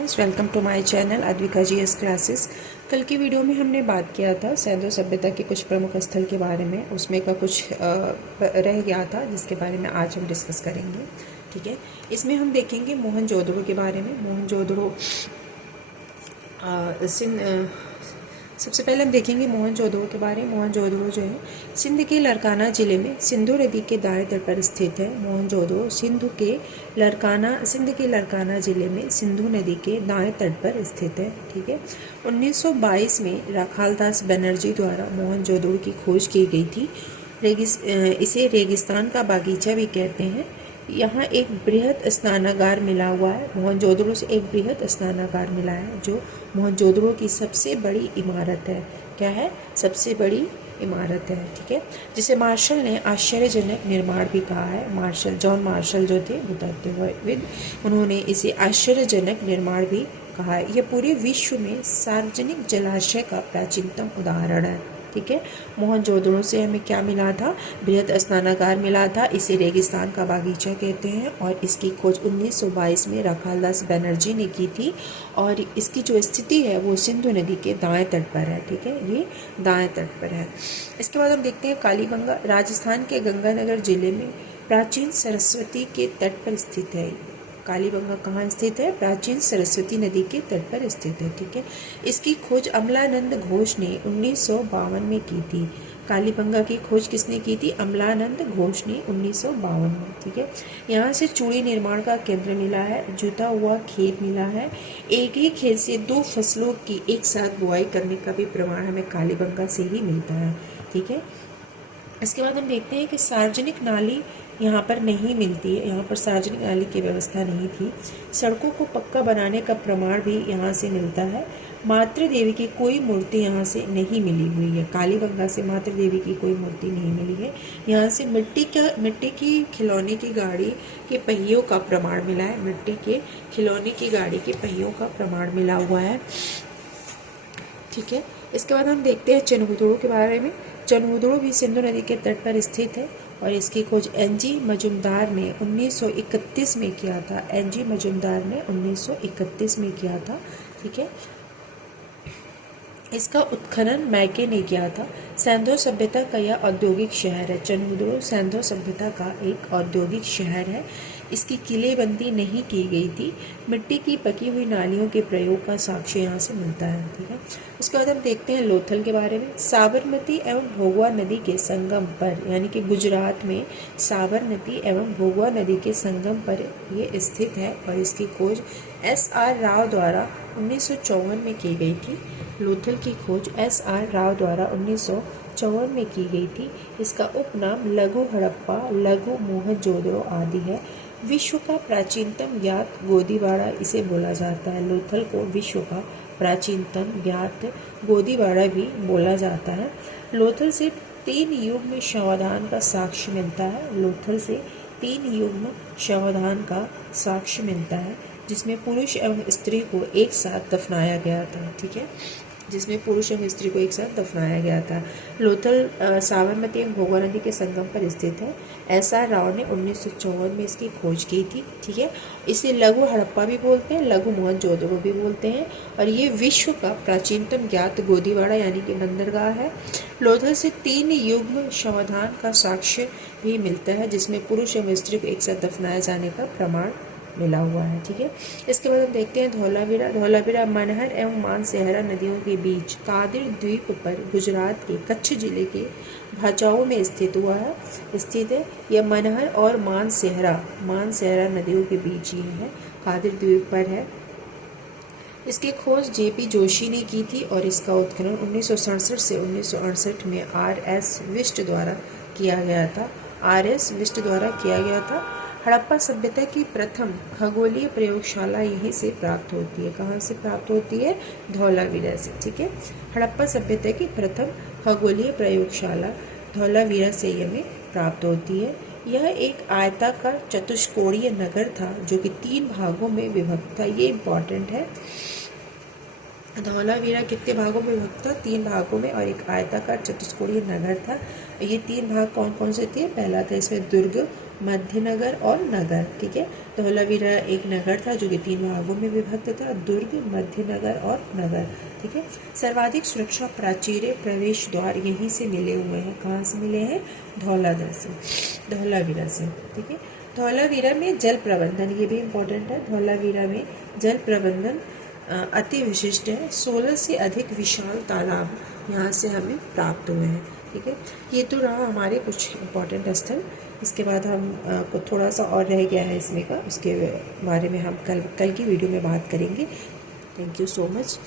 Welcome to my channel Advika GS classes. कल की video में हमने बात किया था सैंधव सभ्यता के कुछ प्रमुख स्थल के बारे में, उसमें का कुछ रह गया था जिसके बारे में आज हम डिस्कस करेंगे। ठीक है, इसमें हम देखेंगे मोहनजोदड़ो के बारे में। मोहनजोदड़ो सबसे पहले हम देखेंगे मोहनजोदड़ो के बारे में। मोहनजोदड़ो जो है सिंध के लरकाना जिले में सिंधु नदी के दाएं तट पर स्थित है। मोहनजोदड़ो सिंध के लरकाना जिले में सिंधु नदी के दाएं तट पर स्थित है। ठीक है, 1922 में राखालदास बनर्जी द्वारा मोहनजोदड़ो की खोज की गई थी। इसे रेगिस्तान का बागीचा भी कहते हैं। यहाँ एक बृहद स्नानागार मिला हुआ है। मोहनजोदड़ो से एक बृहद स्नानागार मिला है जो मोहनजोदड़ो की सबसे बड़ी इमारत है। क्या है? सबसे बड़ी इमारत है। ठीक है, जिसे मार्शल ने आश्चर्यजनक निर्माण भी कहा है। जॉन मार्शल जो थे भूतत्वविद, उन्होंने इसे आश्चर्यजनक निर्माण भी कहा है। यह पूरे विश्व में सार्वजनिक जलाशय का प्राचीनतम उदाहरण है। ठीक है, मोहनजोदड़ो से हमें क्या मिला था? बृहद स्नानागार मिला था। इसे रेगिस्तान का बागीचा कहते हैं और इसकी खोज 1922 में राखालदास बनर्जी ने की थी और इसकी जो स्थिति है वो सिंधु नदी के दाएं तट पर है। ठीक है, ये दाएं तट पर है। इसके बाद हम देखते हैं कालीबंगा। राजस्थान के गंगानगर जिले में प्राचीन सरस्वती के तट पर स्थित है। कालीबंगा कहाँ स्थित है? प्राचीन सरस्वती नदी के तट पर स्थित है। ठीक है, इसकी खोज अमलानंद घोष ने 1952 में की थी। कालीबंगा की खोज किसने की थी? अमलानंद घोष ने 1952 में। ठीक है, यहाँ से चूड़ी निर्माण का केंद्र मिला है। जुता हुआ खेत मिला है। एक ही खेत से दो फसलों की एक साथ बुआई करने का भी प्रमाण हमें कालीबंगा से ही मिलता है। ठीक है, इसके बाद हम देखते हैं कि सार्वजनिक नाली यहाँ पर नहीं मिलती है। यहाँ पर सार्वजनिक नाली की व्यवस्था नहीं थी। सड़कों को पक्का बनाने का प्रमाण भी यहाँ से मिलता है। मातृ देवी की कोई मूर्ति यहाँ से नहीं मिली हुई है। कालीबंगा से मातृ देवी की कोई मूर्ति नहीं मिली है। यहाँ से मिट्टी की खिलौने की गाड़ी के पहियों का प्रमाण मिला है। मिट्टी के खिलौने की गाड़ी के पहियों का प्रमाण मिला हुआ है। ठीक है, इसके बाद हम देखते हैं चनहुदड़ो के बारे में। चनहुदड़ो भी सिंधु नदी के तट पर स्थित है और इसकी खोज एनजी मजुमदार ने 1931 में किया था। एनजी मजुमदार ने 1931 में किया था। ठीक है, इसका उत्खनन मैके ने किया था। सैंधव सभ्यता का यह औद्योगिक शहर है। चनहुदड़ो सैंधव सभ्यता का एक औद्योगिक शहर है। इसकी किलेबंदी नहीं की गई थी। मिट्टी की पकी हुई नालियों के प्रयोग का साक्ष्य यहाँ से मिलता है। ठीक है, उसके बाद हम देखते हैं लोथल के बारे में। साबरमती एवं भोगवा नदी के संगम पर, यानी कि गुजरात में साबरमती एवं भोगवा नदी के संगम पर ये स्थित है और इसकी खोज SR राव द्वारा 1954 में की गई थी। लोथल की खोज SR राव द्वारा 1954 में की गई थी। इसका उपनाम लघु हड़प्पा, लघु मोहनजोदड़ो आदि है। विश्व का प्राचीनतम ज्ञात गोदीवाड़ा इसे बोला जाता है। लोथल को विश्व का प्राचीनतम ज्ञात गोदीवाड़ा भी बोला जाता है। लोथल से 3 युग्म शवाधान का साक्ष्य मिलता है। लोथल से 3 युग्म शवाधान का साक्ष्य मिलता है जिसमें पुरुष एवं स्त्री को एक साथ दफनाया गया था। ठीक है, जिसमें पुरुष एवं स्त्री को एक साथ दफनाया गया था। लोथल साबरमती एवं भोगवा नदी के संगम पर स्थित है। SR राव ने 1954 में इसकी खोज की थी। ठीक है, इसे लघु हड़प्पा भी बोलते हैं, लघु मोहनजोदड़ो भी बोलते हैं और ये विश्व का प्राचीनतम ज्ञात गोदीवाड़ा यानी कि बंदरगाह है। लोथल से 3 युग्म शवाधान का साक्ष्य भी मिलता है जिसमें पुरुष एवं स्त्री को एक साथ दफनाए जाने का प्रमाण मिला हुआ है। ठीक है, इसके बाद हम देखते हैं धौलावीरा। धौलावीरा मनहर एवं मानसेहरा नदियों के बीच कादिर द्वीप पर गुजरात के कच्छ जिले के भाचाऊ में स्थित है। यह मनहर और मानसेहरा नदियों के बीच ही है, कादिर द्वीप पर है। इसकी खोज JP जोशी ने की थी और इसका उत्खनन 1967 से 1968 में RS विष्ट द्वारा किया गया था। हड़प्पा सभ्यता की प्रथम खगोलीय प्रयोगशाला यहीं से प्राप्त होती है। कहाँ से प्राप्त होती है? धौलावीरा से। ठीक है, हड़प्पा सभ्यता की प्रथम खगोलीय प्रयोगशाला धौलावीरा से हमें प्राप्त होती है। यह एक आयताकार चतुष्कोणीय नगर था जो कि 3 भागों में विभक्त था। ये इम्पॉर्टेंट है। धौलावीरा कितने भागों में विभक्त था? 3 भागों में और एक आयताकार चतुष्कोणीय नगर था। ये 3 भाग कौन कौन से थे? पहला था इसमें दुर्ग, मध्यनगर और नगर। ठीक है, धौलावीरा एक नगर था जो कि 3 भागों में विभक्त था, दुर्ग, मध्यनगर और नगर। ठीक है, सर्वाधिक सुरक्षा प्राचीर प्रवेश द्वार यहीं से मिले हुए हैं। कहाँ से मिले हैं? धौलाधर से, धौलावीरा से। ठीक है, धौलावीरा में जल प्रबंधन, ये भी इम्पोर्टेंट है। धौलावीरा में जल प्रबंधन अति विशिष्ट है। 16 से अधिक विशाल तालाब यहाँ से हमें प्राप्त हुए हैं। ठीक है, ये तो रहा हमारे कुछ इम्पोर्टेंट स्थल। इसके बाद हम को थोड़ा सा और रह गया है इसमें का, उसके बारे में हम कल की वीडियो में बात करेंगे। Thank you so much.